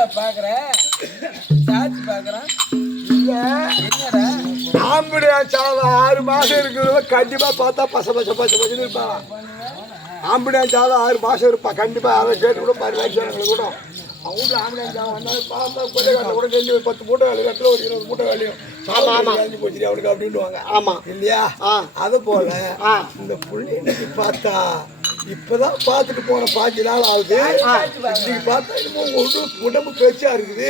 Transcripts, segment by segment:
என்னடா பாக்குற சாச்சி பாக்குறான் என்னடா ஆம்படியா சாவ 6 மாசம் இருக்கிறவங்க கண்டிப்பா பார்த்தா பச இருப்பான். ஆம்படியா சாவ 6 மாசம் இருப்பா கண்டிப்பா. அதை கேட்டு கூட பாரு வயசானவங்களை கூட அவங்க ஆம்படியா சாவ வந்தாலும் பார்த்தா கொள்ளைக்காட்டில் கூட செஞ்சு 10 மூட்டை வேலை இடத்துல ஒரு 20 மூட்டை வேலையும் சாமான் போச்சு அவனுக்கு அப்படின்னுவாங்க. ஆமா இல்லையா? அது போல இந்த புள்ளி பார்த்தா இப்பதான் பார்த்துட்டு போன 5 நாள் ஆகுது. இன்னைக்கு பார்த்தா இன்னும் உடம்பு பேச்சா இருக்குது.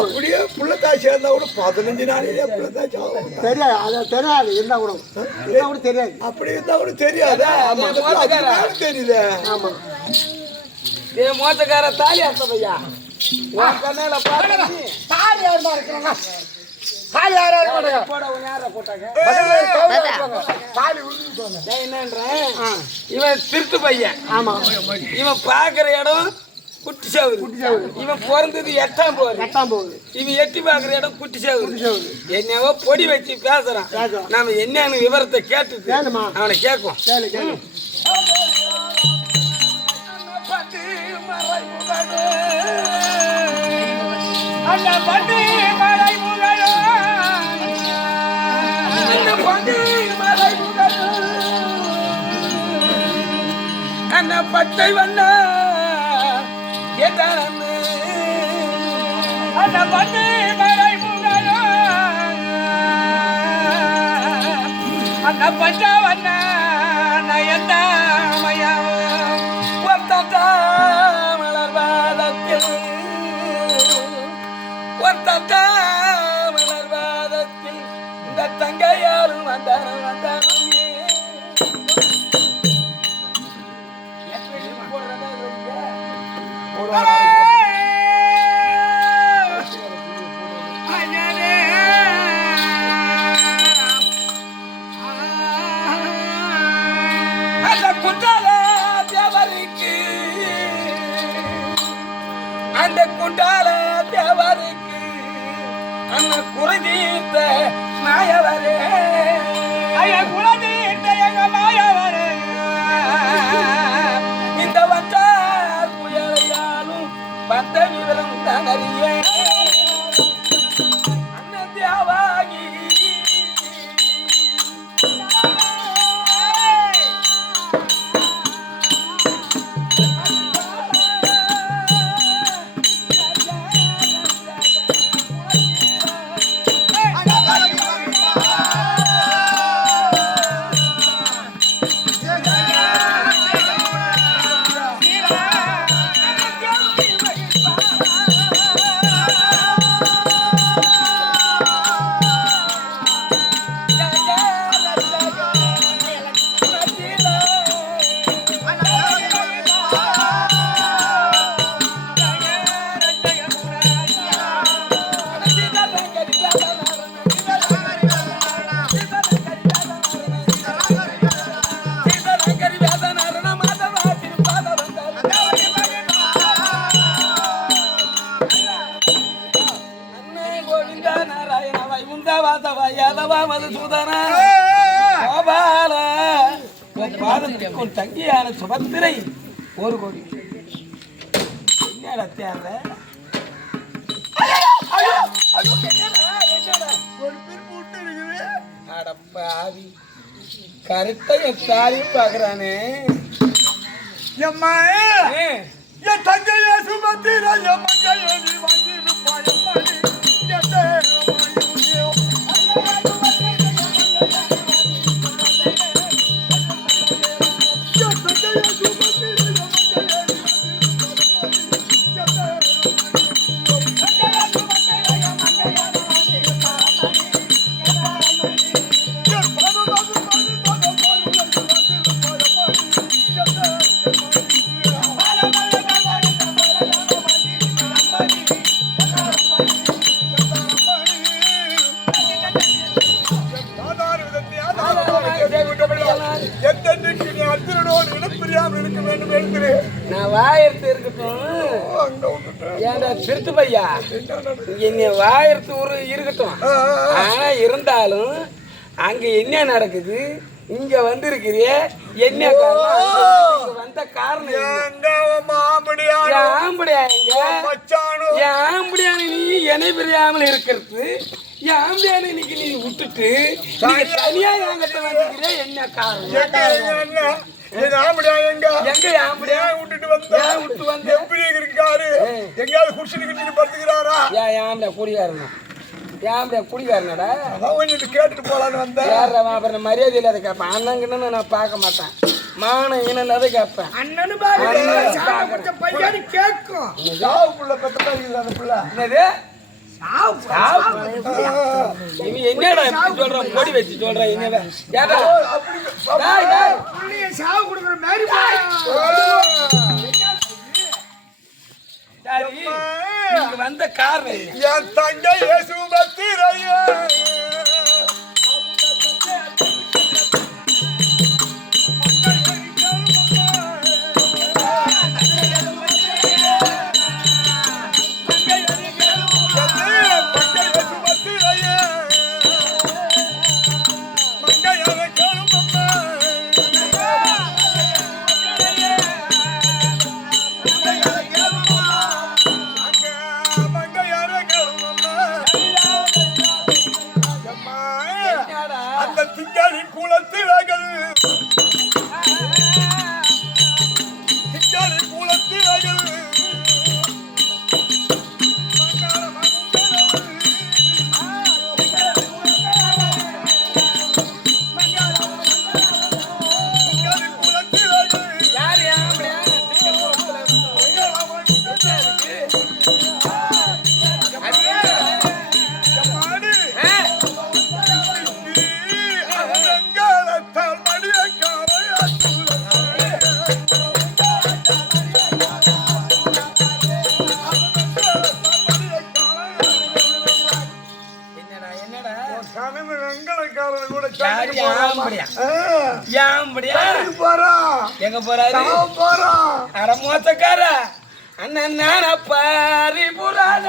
அப்படியே புள்ளத்தாய் சேர்ந்தா கூட 15 நாளிலே புள்ளத்தாய் தெரியாது. தெரியாது இருந்தா கூட தெரியாது. அப்படி இருந்தா கூட தெரியாது. தெரியுது. ஆமா ஏ மோசக்கார தாலி அர்த்தமையா உன் கண்ணால பாரு தாலி யாருமா இருக்கிறாங்க? தாலி யாரா போட உன் யார போட்டாங்க தாலி உருவிட்டாங்க. என்னன்றேன் இவன் திருட்டு பையன். ஆமா இவன் பாக்குற இடம் குட்டி சாவுது. இவன் பிறந்தது 8ஆம் போகுது. இவன் எட்டி பாக்குற இடம் குட்டி சாவுது. என்னவோ பொடி வச்சு பேசுறான். நாம என்னன்னு விவரத்தை கேட்டுட்டு அவனை கேட்கும். பட்டை வண்ண அந்த பட்டு மலை முகலோ அந்த பச்சை வண்ண நயந்த மலர்வாதத்தில் மலர்வாதத்தில் இந்த தங்கையாரும் வந்தாரும் அந்த குண்டால தேவருக்கு அந்த குறைதீர்த்த மாயவரே குறைதீர்த்த எங்க மாயவரே இந்த வந்தார் புயலையாலும் வந்த விவரம் தான் அறிய அண்ணன் தேவாகி தங்கியான சுபத்திரை 1 கோடி. என்னடா தேவை? அடப்பாவி கரெக்டா என் தாலியும் பாக்குறானே. என் தங்கைய சுபத்திரை நான் வாயத்து இருக்கட்டும். ஏன்டா திருட்டு பையா என்ன வாயத்து இருக்கட்டும். ஆனா இருந்தாலும் அங்க என்ன நடக்குது இங்க வந்திருக்கிறியே என்ன காரணம்? இங்க வந்த காரணம் ஆம்படியா நீ என்னை பிரியாமல் இருக்கிறது ஆம்படியான இன்னைக்கு நீ விட்டுட்டு தனியா என்கிட்ட வந்துக்கிறிய என்ன காரணம்? குடிகாரனடா கேட்டுட்டு போலான்னு வந்தேன். அப்புறம் மரியாதை இல்லாத கேட்பேன். அண்ணங்கன்னு நான் பார்க்க மாட்டேன். மான இனல்லாத கேட்பேன். அண்ணனு கேட்கும் என்னடா சொல்றான் பொடி வச்சு சொல்றான் என்னடா சாவு கொடுக்குற மாதிரி வந்த காரணம் என் தங்கை சுமத்திரையா எங்க போறாரு அட மோசக்கார அண்ணன் நான பாரி புராண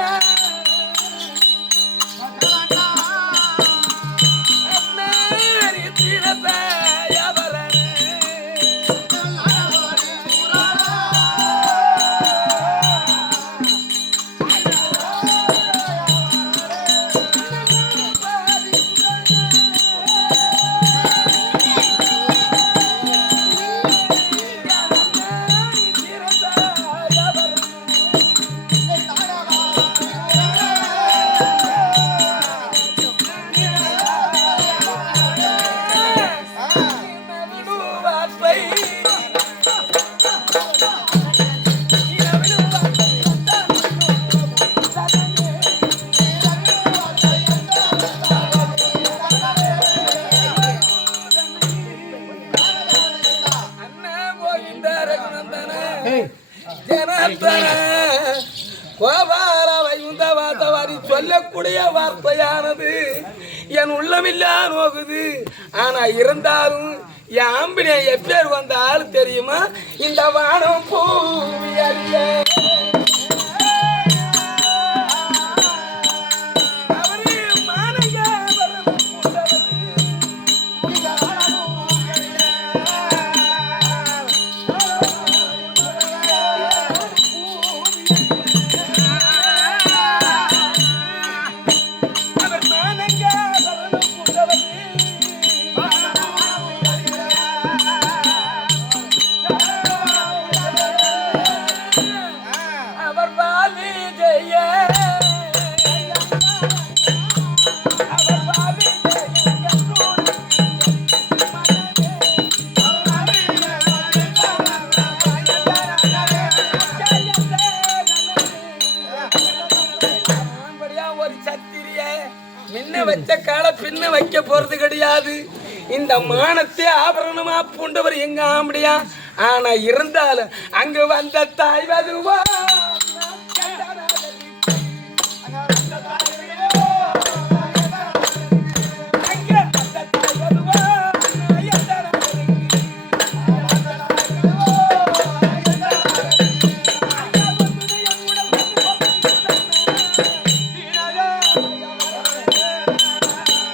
கோபால வைகுந்தவாதவாரி சொல்லக்கூடிய வார்த்தையானது என் உள்ளமில்லா நோகுது. ஆனா இருந்தாலும் என் ஆம்பினை எப்பேர் வந்தாலும் தெரியுமா இந்த வானம் பூமி அறிய வச்ச கால பின்ன வைக்க போறது கிடையாது. இந்த மானத்தை ஆபரணமா பூண்டவர் எங்க ஆம்படியா. ஆனா இருந்தாலும் அங்கு வந்த தாய் வதுவா